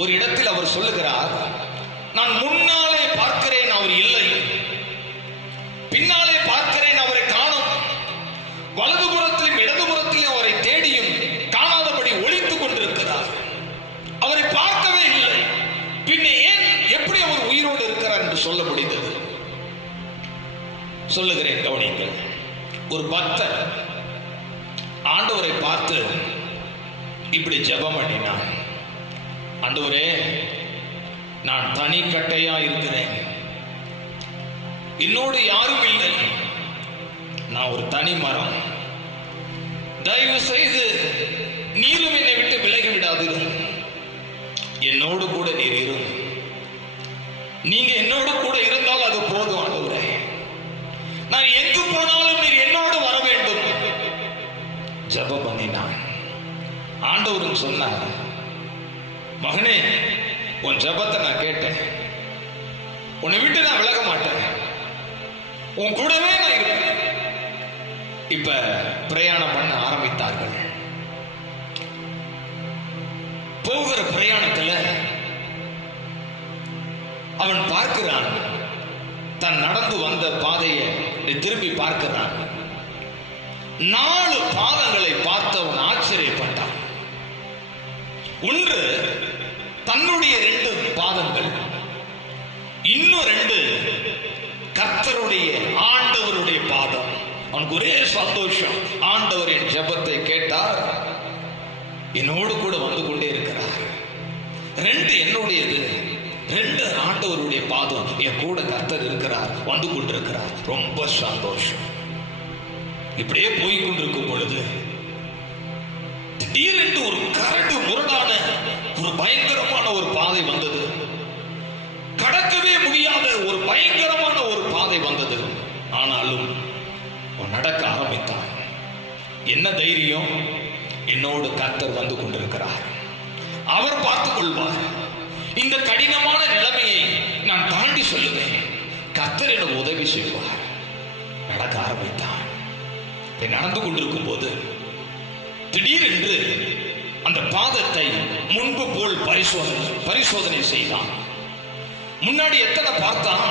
ஒரு இடத்தில் அவர் சொல்லுகிறார், நான் முன்னாலே பார்க்கிறேன் அவர் இல்லை, பின்னாலே பார்க்கிறேன் அவரை காணோம், வலதுபுறத்திலும் இடதுபுறத்திலும் அவரை தேடியும் காணாதபடி ஒளித்துக் கொண்டிருக்கிறார். அவரை பார்க்கவே இல்லை, பின்ன ஏன் எப்படி அவர் உயிரோடு இருக்கிறார் என்று சொல்ல முடிந்தது? சொல்லுகிறேன், கவனிங்கள். ஒரு பக்தர் ஆண்டவரை பார்த்து இப்படி ஜெபம் பண்ணினான், ஆண்டவரே, நான் தனி கட்டையா இருக்கிறேன், என்னோடு யாரும் இல்லை, நான் ஒரு தனி மரம், தயவு செய்து நீரும் என்னை விட்டு விலகி விடாதீரும், என்னோடு கூட நீர் இரும், நீங்க என்னோடு கூட இருந்தால் அது போதும் ஆண்டவரே, நான் எங்கு போனாலும் நீர் என்னோடு வர வேண்டும், ஆண்டவர் சொன்னார், மகனே, உன் ஜெபத்தை நான் கேட்டேன், உன்னை விட்டு நான் விலக மாட்டேன், உன் கூடவே நான் இருப்பேன். இப்ப பிரயாணம் பண்ண ஆரம்பித்தார்கள். போகிற பிரயாணத்துல அவன் பார்க்கிறான், தன் நடந்து வந்த பாதையை திரும்பி பார்க்கிறான். 4 பாதங்களை பார்த்தவன் ஆச்சரியப்பட்டான். ஒன்று தன்னுடைய 2 பாதங்கள், இன்னும் 2 கர்த்தருடைய ஆண்டவருடைய பாதம். அவனுக்கு ஒரே சந்தோஷம், ஆண்டவர் என் ஜெபத்தை கேட்டார், என்னோடு கூட வந்து கொண்டே இருக்கிறார். 2 என்னுடையது, 2 ஆண்டவருடைய பாதம், என் கூட கர்த்தர் இருக்கிறார், வந்து கொண்டிருக்கிறார். ரொம்ப சந்தோஷம். இப்படியே போய் கொண்டிருக்கும் பொழுது திடீரென்று ஒரு கரடு முரடான ஒரு பயங்கரமான ஒரு பாதை வந்தது. கடக்கவே முடியாத ஒரு பயங்கரமான ஒரு பாதை வந்தது. ஆனாலும் நடக்க ஆரம்பித்தான். என்ன தைரியம், என்னோடு கர்த்தர் வந்து கொண்டிருக்கிறார், அவர் பார்த்துக் கொள்வார், இந்த கடினமான நிலைமையை நான் தாண்டி சொல்லுவேன், கர்த்தர் எனக்கு உதவி செய்வார். நடக்க ஆரம்பித்தான். நடந்து கொண்டிருக்கும் போது திடீரென்று அந்த பாதத்தை முன்பு போல் பரிசோதனை செய்தான். முன்னாடி எத்தனை பார்த்தான்?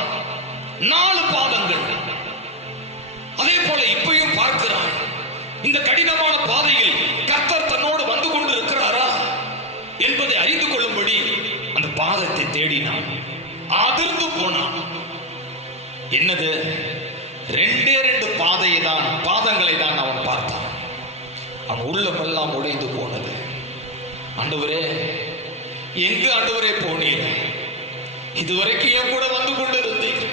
4 பாதங்கள். அதே போல இப்பயும் பார்க்கிறான். இந்த கடினமான பாதையில் கர்த்தர் தன்னோடு வந்து கொண்டு இருக்கிறாரா என்பதை அறிந்து கொள்ளும்படி அந்த பாதத்தை தேடினான். அதிர்ந்து போனான். என்னது? 2 பாதங்களை தான் அவன் பார்த்தான். அவன் உள்ளமெல்லாம் உடைந்து போனது. ஆண்டவரே, எங்கு ஆண்டவரே போனீர்? இதுவரைக்கும் என் கூட வந்து கொண்டிருந்தீர்.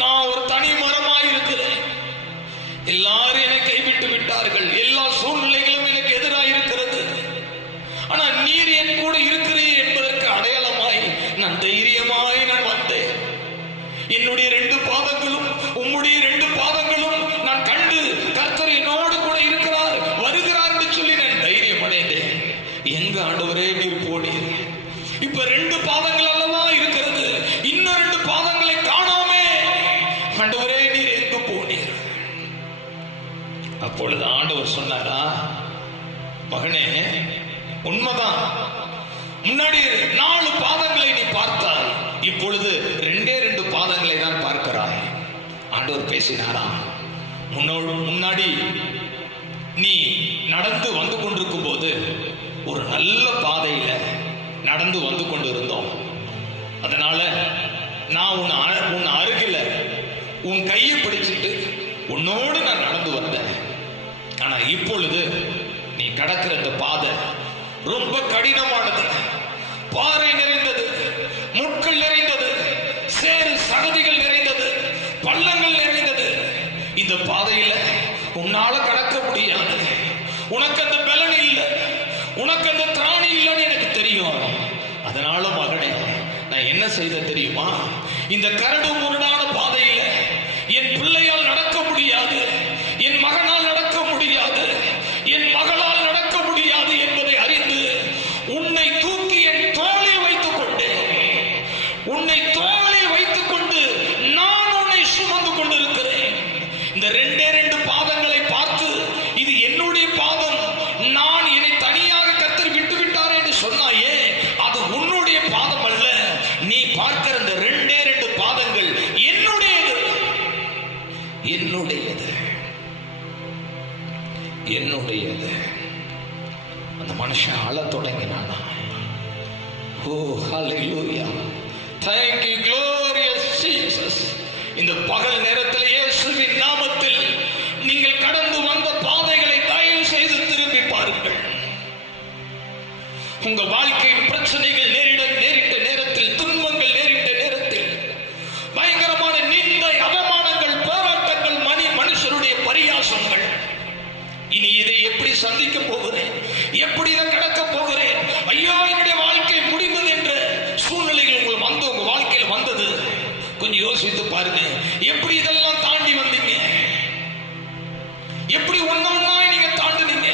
நான் ஒரு தனி மரமாய் இருக்கிறேன். எல்லாரும் என்னை கைவிட்டு விட்டார்கள். எல்லா சூழ்நிலைகளும் எனக்கு எதிராக இருக்கிறது. ஆனா நீர் என் கூட இருக்கிறீர் என்பதற்கு அடையாளமாய் நான் தைரியமாய் நான் வந்தேன். என்னுடைய 2 பாதங்களும் உம்முடைய 2 பாதங்களும் நான் கண்டு கர்த்தர் என்னோடு கூட இருக்கிறார், வருகிறார் என்று சொல்லி நான் தைரியம் அடைந்தேன். எங்க ஆண்டவரே நீர் போனீர்? இப்ப 2 பாதங்கள் அல்லவா இருக்கிறது, இன்னும் 2 பாதங்களை காணாமே. ஆண்டவரே நீர் எங்கு போனீர்? அப்பொழுது ஆண்டவர் சொன்னாரா, மகனே, உண்மைதான், முன்னாடி 4 பாதங்களை நீ பார்த்தாய், இப்பொழுது 2 பாதங்களை தான் பார்க்கிறாய். ஆண்டவர் பேசினாரா, முன்னாடி நீ நடந்து வந்து கொண்டிருக்கும் போது ஒரு நல்ல பாதையில நடந்து வந்து கொண்டு இருந்தோம். அதனால நான் உன் அருகில உன் கையை பிடிச்சிட்டு உன்னோடு நான் நடந்து வந்தேன். ஆனா இப்பொழுது நீ கடக்கிற இந்த பாதை ரொம்ப கடினமானது, பாறை நிறைந்தது, முட்கள் நிறைந்தது, சேறு சகதிகள் நிறைந்தது, பள்ளங்கள் நிறைந்தது. இந்த பாதையில உன்னால கடக்க முடியாது. உனக்கு அந்த பலன் இல்லை, உனக்கு அந்த திராணி இல்லைன்னு எனக்கு தெரியும். அதனால மகனே, நான் என்ன செய்த தெரியுமா? இந்த கரடு முரடான பாதையில என் பிள்ளையால் நடக்க முடியாது, என் மகனால் நடக்க முடியாது, என் மகளால் நடக்க முடியாது என்பதை அறிந்து உன்னை தூக்கி என் தோளில் வைத்துக் கொண்டேன். உன்னை தோளில் வைத்துக் கொண்டு நான் உன்னை சுமந்து கொண்டிருக்கிறேன். இந்த 2 பாதங்களை பார்த்து இது என்னுடைய பாதம், நான் என்னை தனியாக கர்த்தர் விட்டு விட்டார் என்று சொன்னாயே, அது உன்னுடைய பாதம் அல்ல. நீ பார்க்கிற இந்த 2 பாதங்கள் என்னுடையது, என்னுடையது, என்னுடையது. அந்த மனுஷன் அழத் தொடங்கினானா. ஓ ஹல்லேலூயா, thank you glorious Jesus. இந்த பகல் நேரத்தில் இயேசுவின் நாமத்தில் நீங்கள் கடந்து வந்த பாதைகளை தயவு செய்து திரும்பி பாருங்கள். உங்க வாழ்க்கையின் பிரச்சனைகள் நேரிட்ட நேரத்தில், துன்பங்கள் நேரிட்ட நேரத்தில், பயங்கரமான நிந்தை, அவமானங்கள், போராட்டங்கள், மனுஷருடைய பரியாசங்கள், இனி இதை எப்படி சந்திக்க போகிறேன், எப்படி இதை கடக்க போகிறேன், ஐயோ என்னுடைய வாழ்க்கை முடிந்தது என்ற சூழ்நிலைகள் உங்க வாழ்க்கையில் வந்தது. கொஞ்சம் யோசித்து பாருங்க, எப்படி இதெல்லாம் தாண்டி வந்தீங்க, எப்படி ஒண்ணா நீங்க தாண்டினீங்க,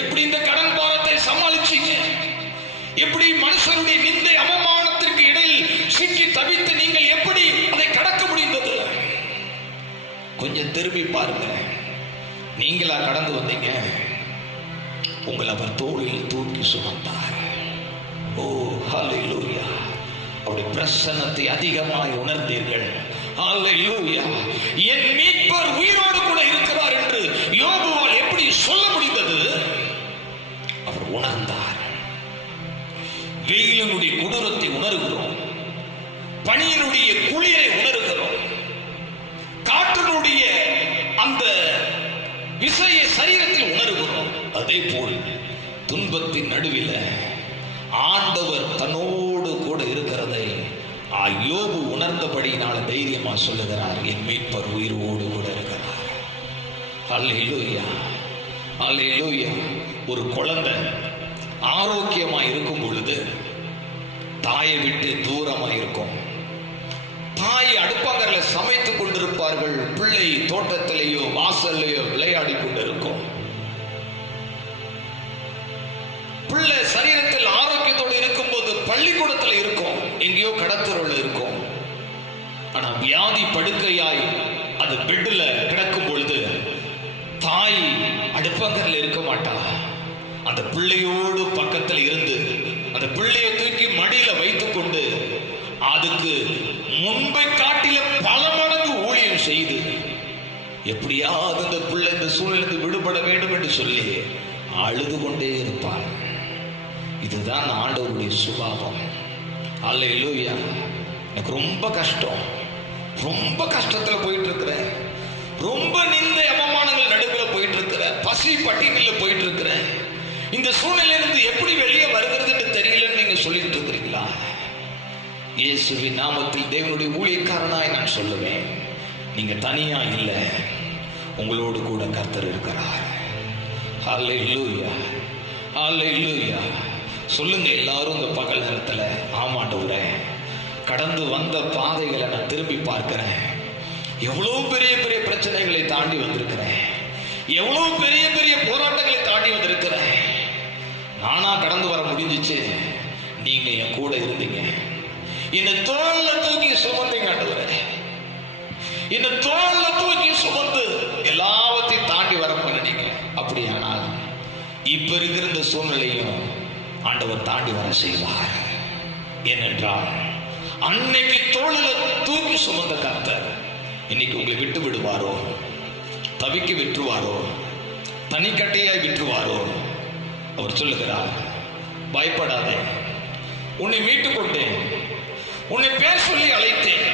எப்படி இந்த கடன் எப்படி மனுஷனுடைய நிந்தை அவமானத்திற்கு இடையில் சிக்கி தவித்து நீங்கள் எப்படி அதை கடக்க முடிந்தது? கொஞ்சம் திரும்பி பாருங்க. நீங்களா கடந்து வந்தீங்க? உங்களை அவர் தோளில் தூக்கி சுமந்தார். ஓ ஹல்லேலூயா! அவருடைய பிரசன்னத்தை அதிகமாய் உணர்ந்தீர்கள். ஹல்லேலூயா! என் மீட்பர் உயிரோடு கூட இருக்கிறார் என்று யோபுவால் எப்படி சொல்ல முடிந்தது? அவர் உணர்ந்தார். வெயிலினுடைய கொடூரத்தை உணர்கிறோம், பனியினுடைய குளிரை உணர்கிறோம், காற்றினுடைய அந்த விசையை சரீரத்தில் உணர்கிறோம். அதே போல் துன்பத்தின் நடுவில் ஆண்டவர் தன்னோடு கூட இருக்கிறதை யோபு உணர்ந்தபடியினால தைரியமா சொல்லுகிறார், என் மீட்பர் உயிரோடு கூட இருக்கிறார். அல்லேலூயா, அல்லேலூயா. ஒரு குழந்தை ஆரோக்கியமா இருக்கும் பொழுது தாயை விட்டு தூரமா இருக்கும். தாய் அடுப்பங்கரையில சமைத்துக் கொண்டிருப்பார்கள், பிள்ளை தோட்டத்திலேயோ வாசல்லையோ விளையாடி கொண்டிருக்கும். பிள்ளை சரீரத்தில் ஆரோக்கியத்தோடு இருக்கும் போது பள்ளிக்கூடத்தில் இருக்கும், எங்கேயோ கடத்தரோடு இருக்கும். ஆனா வியாதி படுக்கையாய் அது பெட்ல கிடக்கும் பொழுது தாய் அடுப்பங்கரையில் இருக்க மாட்டா. அந்த பிள்ளையோடு பக்கத்தில் இருந்து அந்த பிள்ளையை தூக்கி மடியில வைத்துக் கொண்டு அதுக்கு முன்பை காட்டில பல மடங்கு ஊழியம் செய்து எப்படியாவது அந்த பிள்ளை இந்த சூழ்நிலைக்கு விடுபட வேண்டும் என்று சொல்லி அழுது கொண்டே இருப்பார். இதுதான் ஆண்டவருடைய சுபாவம். அல்லேலூயா. எனக்கு ரொம்ப கஷ்டம், ரொம்ப கஷ்டத்துல போயிட்டு இருக்கிறேன், ரொம்ப நிந்தை அவமானங்கள் நடுவில் போயிட்டு இருக்கிறேன், பசி பட்டினியில் போயிட்டு இருக்கிறேன், இந்த சூழ்நிலையிலிருந்து எப்படி வெளியே வருகிறதுன்னு தெரியலன்னு நீங்க சொல்லிட்டு இருக்கிறீங்களா? இயேசுவின் நாமத்தில் தேவனுடைய ஊழியக்காரனாய் நான் சொல்லுவேன், நீங்க தனியா இல்லை, உங்களோடு கூட கர்த்தர் இருக்கிறார். ஹல்லேலூயா, ஹல்லேலூயா. சொல்லுங்க எல்லாரும் இந்த பகல் நேரத்துல, ஆமாண்டவரே, கடந்து வந்த பாதைகளை நான் திரும்பி பார்க்கிறேன், எவ்வளவு பெரிய பெரிய பிரச்சனைகளை தாண்டி வந்திருக்கிறேன், எவ்வளவு பெரிய பெரிய போராட்டங்களை தாண்டி வந்திருக்கிறேன். நானா கடந்து வர முடிஞ்சிச்சு, நீங்க என் கூட இருந்தீங்க, இந்த தோல்ல தூக்கி சுமந்தீங்க ஆண்டவரே, இந்த தோல்ல தூக்கி சுமந்து எல்லாவற்றையும் தாண்டி வர பண்ணினீங்க. அப்படியானால் இப்ப இருக்கிற இந்த சூழ்நிலையும் ஆண்டவர் தாண்டி வர செய்வார். ஏனென்றால் அன்னைக்கு தோளில தூக்கி சுமந்த கர்த்தர் இன்னைக்கு உங்களை விட்டு விடுவாரோ, தவிக்க விட்டுருவாரோ, தனிக்கட்டையாய் விட்டுருவாரோ? அவர் சொல்லுகிறார், பயப்படாதே, உன்னை மீட்டுக் கொண்டேன், உன்னை பேர் சொல்லி அழைத்தேன்,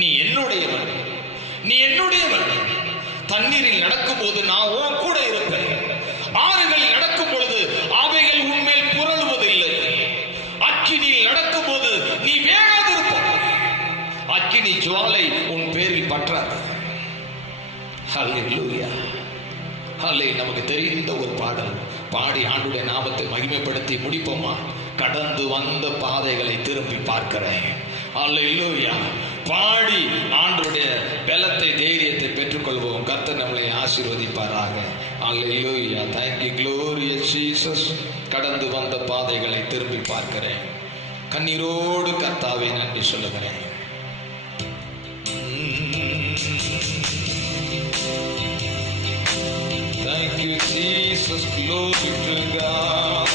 நீ என்னுடையவன், நீ என்னுடையவன். தண்ணீரில் நடக்கும் போது நான் உன் கூட இருப்பேன், ஆறுகளில் நடக்கும் பொழுது அவைகள் உன்மேல் புரளுவதில்லை, அக்கினியில் நடக்கும் போது நீ வேகாதிருப்பாய், அக்கினி ஜுவாலை உன் பேரில் பற்றாது. ஹல்லேலூயா, ஹல்லேலூயா. நமக்கு தெரிந்த ஒரு பாடல் பாடி ஆண்டுடைய நாமத்தை மகிமைப்படுத்தி முடிப்போமா? கடந்து வந்த பாதைகளை திரும்பி பார்க்கிறேன். அல்லேலூயா. பாடி ஆண்டவருடைய பலத்தை தைரியத்தை பெற்றுக்கொள்வோம். கர்த்தர் நம்மளை ஆசீர்வதிப்பாராக. அல்லேலூயா. Thank you glorious Jesus. கடந்து வந்த பாதைகளை திரும்பி பார்க்கிறேன், கண்ணீரோடு கர்த்தாவே நன்றி சொல்லுகிறேன். Thank you Jesus, glory to God.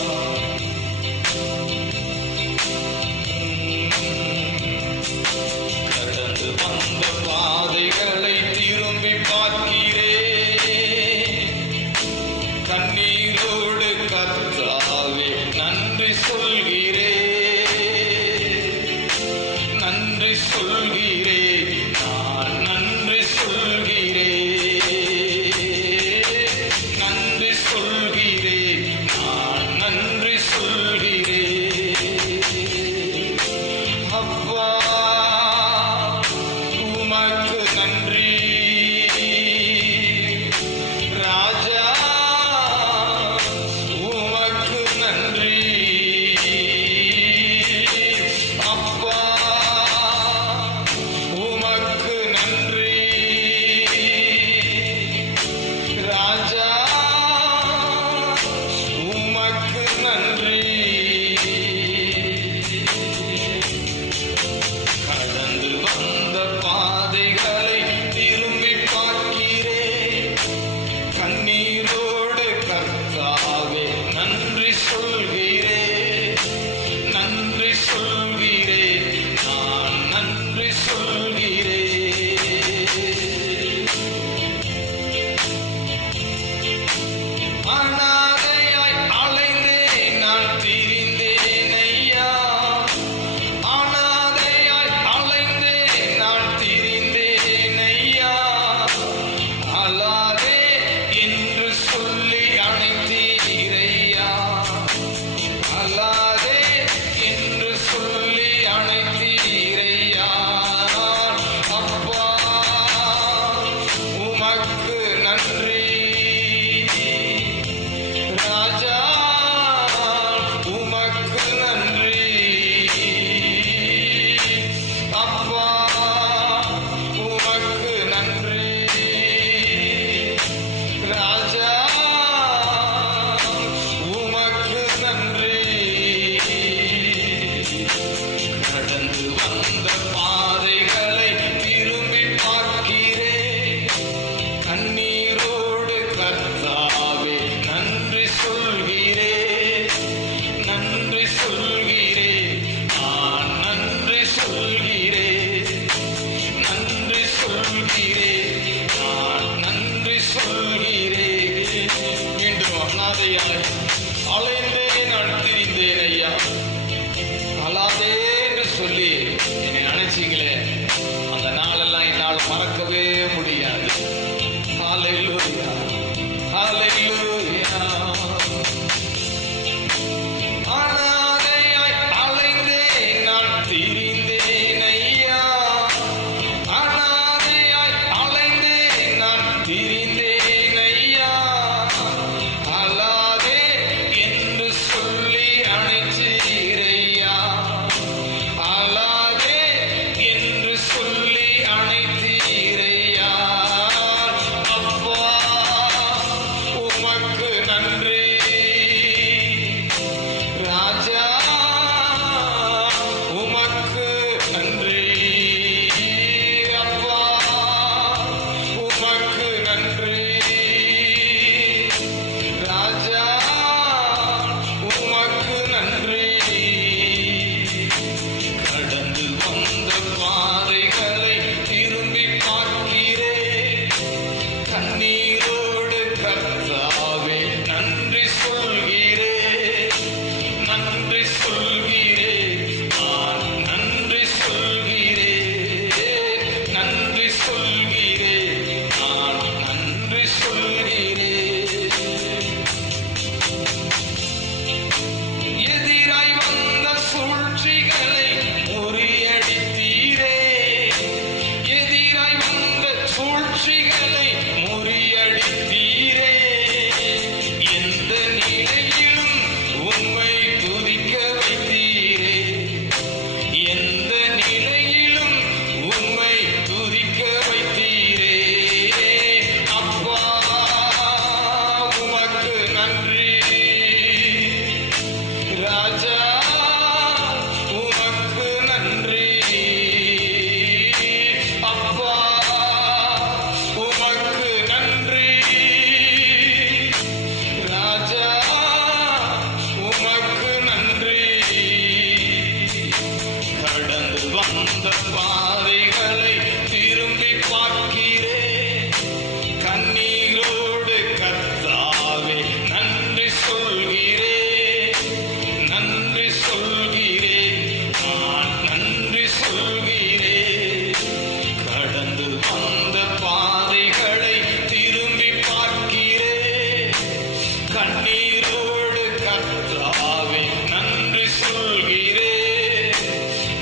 கடந்து வந்த பாதைகளை திரும்பி பார்க்கிறேன், கண்ணீரோடு கர்த்தாவே நன்றி சொல்கிறேன், நன்றி சொல்கிறேன், நான் நன்றி சொல்கிறேன், நன்றி சொல்கிறேன், நான் நன்றி சொல்கிறேன். அப்பா உமக்கு மறக்கவே முடியாது. ஹல்லேலூயா, ஹல்லேலூயா. அனாதையாய் அலைந்தேன் நான் திரிந்தேன் ஐயா, அனாதையாய் அலைந்தேன் நான் திரிந்தேன் ஐயா, அல்லாதே என்று சொல்லி அணைத்தீரையா, அல்லாதே என்று சொல்லி அணைத்தீரையா. அப்பா உமக்கு நன்றி, ராஜா உமக்கு நன்றி, அப்பா உமக்கு நன்றி, ராஜா உமக்கு நன்றி. கடந்து வந்த பாதைகளை திரும்பி பார்க்கிறேன், கண்ணீரோடு கர்த்தாவே நன்றி சொல்கிறேன், நன்றி சொல்கிறேன், நான் நன்றி சொல்கிறேன், நன்றி சொல்கிறேன், நான் நன்றி சொல்கிறேன். எதிராய் வந்த சூழ்ச்சிகளை முறியடித்தீரே, எதிராய் வந்த சூழ்ச்சிகளை முறியடித்தீரே. எந்த நிலையிலும் உம்மை துதிக்க வைத்தீரே, எந்த நிலையிலும் உம்மை துதிக்க வைத்தீரே. அப்பா உமக்கு நன்றி, ராஜா உமக்கு நன்றி, அப்பா உமக்கு நன்றி, ராஜா உமக்கு நன்றி. கடந்து வந்த பாதைகளை திரும்பி பார்க்கிறேன், கண்ணீரோடு கர்த்தாவே நன்றி சொல்கிறேன், நன்றி சொல்கிறேன், நான் நன்றி சொல்கிறேன். கடந்து வந்த பாதைகளை திரும்பி பார்க்கிறேன், கண்ணீரோடு கர்த்தாவே நன்றி சொல்கிறேன்,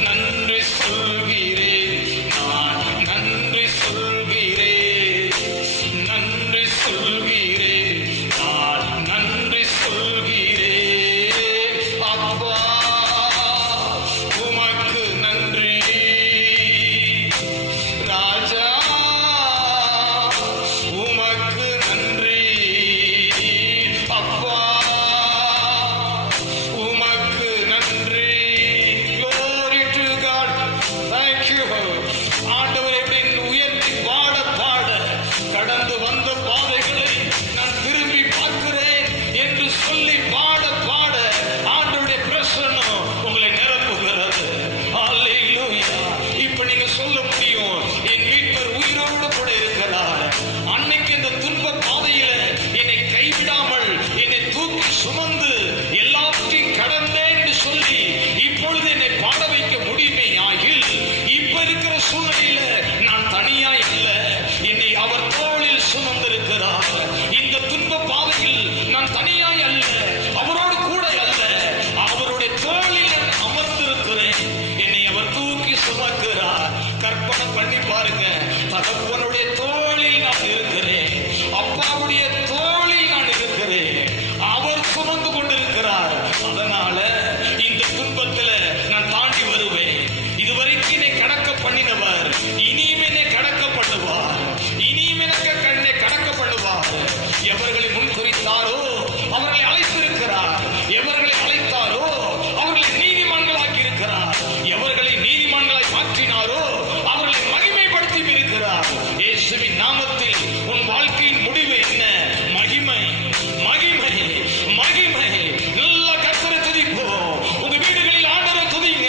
நன்றி சொல்கிறேன், நான் நன்றி சொல்கிறேன், நன்றி சொல்கிறேன், நான் நன்றி சொல்கிறேன். அப்பா உமக்கு நன்றி, ராஜா உமக்கு நன்றி, அப்பா உமக்கு நன்றி. Glory to God. Thank you. ஆண்டவரை இப்படி உயர்த்தி பாட பாட கடந்து வந்த பாதைகளை நான் திரும்பி பார்க்கிறேன் என்று சொல்லி பாட பாட ஆண்டவருடைய பிரசன்னம் உங்களை நிரப்புகிறது. ஹல்லேலூயா. இப்ப நீங்க சொல்ல முடியும், என் மீட்பர் உயிரோடு கூட இருக்கிறார். அன்னைக்கு இந்த துன்ப பாதையில என்னை கைவிடாமல் என்னை தூக்கி சுமந்து எல்லாவற்றையும் கடந்தேன் என்று சொல்லி இப்பொழுது என்னை பாட வைக்க முடியுமே ஆகில், இப்ப இருக்கிற சூழ்நிலையில நான் தனியாய் அல்ல, என்னை அவர் தோளில் சுமந்திருக்கிறார். இந்த துன்ப பாதையில் நான் தனியாய் அல்ல, அவரோடு கூட அல்ல, அவருடைய தோளில் நான் அமர்ந்திருக்கிறேன். என்னை அவர் தூக்கி சுமக்கிறார். கற்பனை பண்ணி பாருங்க, தகப்பனுடைய தோளில் நான் இருக்கிறேன், அப்பாவுடைய தோளில் நான் இருக்கிறேன், அவர் சுமந்து கொண்டிருக்கிறார். அதனால இந்த துன்பத்துல நான் தாண்டி வருவேன். இதுவரைக்கும் என்னை கடக்க பண்ணினவர் இனியும் என்னை கடக்க பண்ணுவார், இனியும் என்னை கடக்க பண்ணுவார். எவர்களை முன்குறித்தாரோ அவர்களை அழைத்திருக்கிறார், எவர்களை அழைத்தாரோ அவர்களை நீதிமான்களாக்கி இருக்கிறார், எவர்களை நீதிமான்களாய் மாற்றினாரோ அவர்களை மகிமைப்படுத்தி இருக்கிறார். இயேசுவின் நாமத்தில் உன் வாழ்க்கையின் முடிவு என்ன? மகிமை, மகிமை, மகிமை. நல்ல கர்த்தரை துதிப்போம். உங்க வீடுகளில் ஆண்டவரை துதிங்க.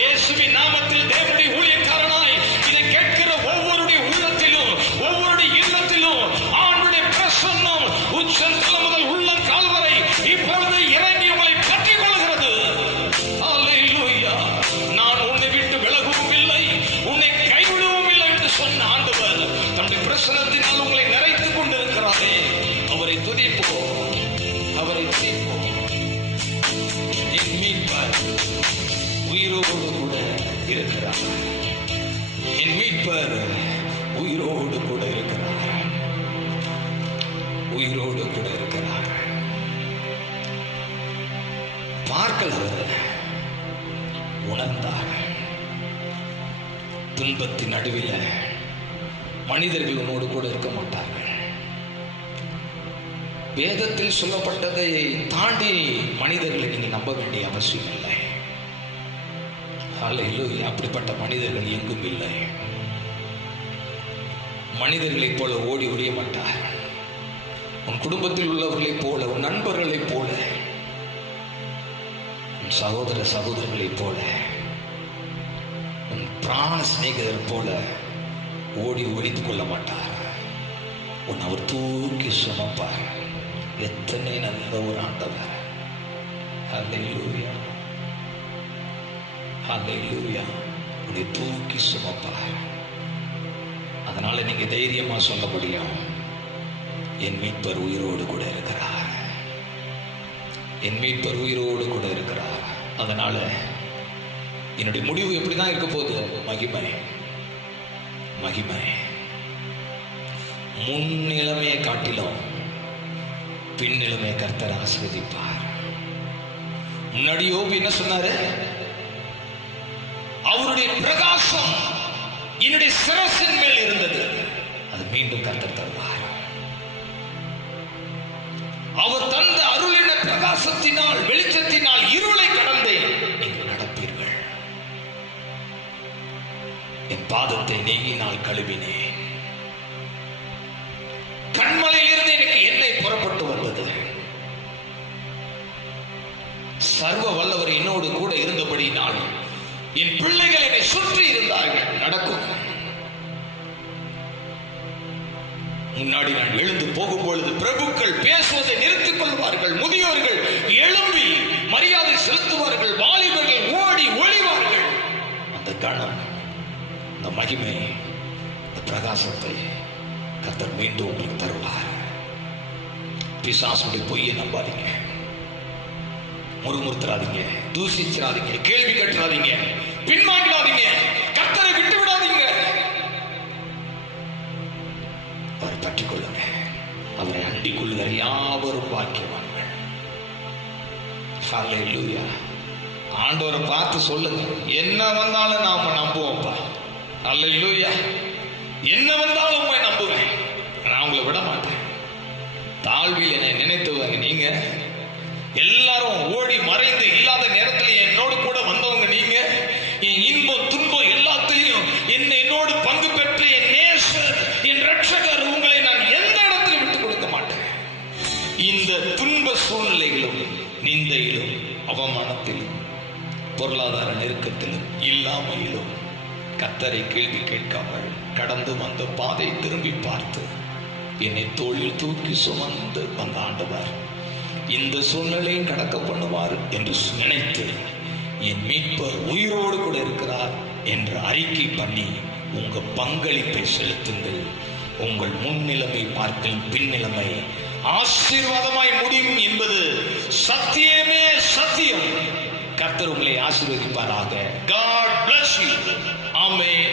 இயேசுவின் நாமத்தில் தேவனுடைய ஊழியக்காரனாய் இதை கேட்கிற ஒவ்வொருடைய உள்ளத்திலும் ஒவ்வொருடைய இல்லத்திலும் ஆண்டவருடைய பிரசன்னம் உச்சம் தலை முதல் உள்ளம் கால் வரை இப்பொழுது இறங்கி உங்களை பற்றிக் கொள்கிறது. ஹல்லேலூயா. நான் உன்னை விட்டு விலகவும் இல்லை, உன்னை கைவிடவும் இல்லை என்று சொன்ன ஆண்டவர் பிரசனத்தினால் உங்களை நிறைத்துக் கொண்டிருக்கிறாரே, அவரை துதிப்போம், அவரை துதிப்போம். என் மீட்பர் உயிரோடு கூட இருக்கிறார். என் மீட்பர் உயிரோடு கூட இருக்கிறார். உயிரோடு கூட இருக்கிறார். பார்க்கல, அவர் உணர்ந்தார். துன்பத்தின் நடுவில் மனிதர்கள் உன்னோடு கூட இருக்க மாட்டார்கள். வேதத்தில் சொல்லப்பட்டதை தாண்டி மனிதர்களை நீங்க நம்ப வேண்டிய அவசியம் இல்லை. அல்லேலூயா. அப்படிப்பட்ட மனிதர்கள் எங்கும் இல்லை. மனிதர்களைப் போல ஓடி ஒழிய மாட்டார். உன் குடும்பத்தில் உள்ளவர்களைப் போல, உன் நண்பர்களைப் போல, உன் சகோதர சகோதரர்களைப் போல, உன் பிராண சிநேகிதர் போல ஓடி ஒழிந்து கொள்ள மாட்டார். உன் அவர் தூக்கி சுமப்பார். எத்தனை நல்ல ஒரு ஆண்டவர். அல்லேலூயா, அல்லேலூயா. உன்னை தூக்கி சுமப்பார். அதனால நீங்க தைரியமா சொல்ல முடியும், என் மீட்பர் உயிரோடு கூட இருக்கிறார். என் மீட்பர் உயிரோடு கூட இருக்கிறார். அதனால என்னுடைய முடிவு எப்படிதான் இருக்க போகுது? மகிமை, மகிமை. முன் நிலைமையை காட்டிலும் பின் நிலைமையை கர்த்தர் ஆசீர்வதிப்பார். முன்னாடி யோபு என்ன சொன்னாரு? அவருடைய பிரகாசம் என்னுடைய சிரசின் மேல் இருந்தது, அது மீண்டும் கர்த்தர் தருவார். அவர் தந்த அருளின பிரகாசத்தினால், வெளிச்சத்தினால் இருளை கடந்தேன், நீங்கள் நடப்பீர்கள். என் பாதத்தை நெய்யினால் கழுவினேன். கண்மலையிலிருந்து எனக்கு எண்ணெய் புறப்பட்டு வந்தது. சர்வ வல்லவர் என்னோடு கூட இருந்தபடியினால் என் பிள்ளைகள் என்னை சுற்றி இருந்தார்கள். நடக்கும். முன்னாடி நான் எழுந்து போகும் பொழுது பிரபுக்கள் பேசுவதை நிறுத்திக் கொள்வார்கள். முதியோர்கள் எழும்பி மரியாதை செலுத்துவார்கள். வாலிபர்கள் ஓடி ஒளிவார்கள். அந்த கணம், அந்த மகிமை, அந்த பிரகாசத்தை கர்த்தர் மீண்டும் உங்களுக்கு தருவார். பிசாசுடைய பொய்யை நம்பாதீங்க, முறுமுறுத்துறாதீங்க, தூசிச்சிடாதீங்க, கேள்வி கட்டுறாதீங்க, பின்வாங்காதீங்க, கர்த்தரை விட்டு விடாதீங்க. அவரை பற்றிக் கொள்ளுங்க. அவரை அண்டிக் கொள்ளுகிற யாவரும் பாக்கியவான்கள். ஹல்லேலூயா. ஆண்டவரை பார்த்து சொல்லுங்க, என்ன வந்தாலும் நாம நம்புவோம்ப்பா. ஹல்லேலூயா. என்ன வந்தாலும் உண்மை நம்புவேன், நான் உங்களை விட மாட்டேன். தாழ்வில் என்னை நினைத்தவங்க நீங்க, எல்லாரும் ஓடி மறைந்து இல்லாத நேரத்தில் என்னோடு கூட வந்தவங்க நீங்க. என் இன்பம் துன்பம் எல்லாத்திலையும் என்னோடு பங்கு பெற்ற என் நேசர், என் ரட்சகர், உங்களை நான் எந்த இடத்துல விட்டுக் கொடுக்க மாட்டேன். இந்த துன்ப சூழ்நிலைகளும், நிந்தையிலும், அவமானத்திலும், பொருளாதார நெருக்கத்திலும், இல்லாமையிலும் கர்த்தரை கேள்வி கேட்காமல் கடந்து வந்த பாதை திரும்பி பார்த்து என்னை தோளில் தூக்கி சுமந்து வந்த ஆண்டவர் இந்த சூழ்நிலையும் கடக்க பண்ணுவார் என்று நினைத்து என் மீட்பர் உயிரோடு கூட இருக்கிறார் என்று அறிக்கை பண்ணி உங்க பங்களிப்பை செலுத்துங்கள். உங்கள் முன்னிலைமை பார்க்கும் பின்னிலைமை ஆசீர்வாதமாய் முடியும் என்பது சத்தியமே சத்தியம். கர்த்தர் உங்களை ஆசீர்வதிப்பாராக. God bless you. ஆமென்.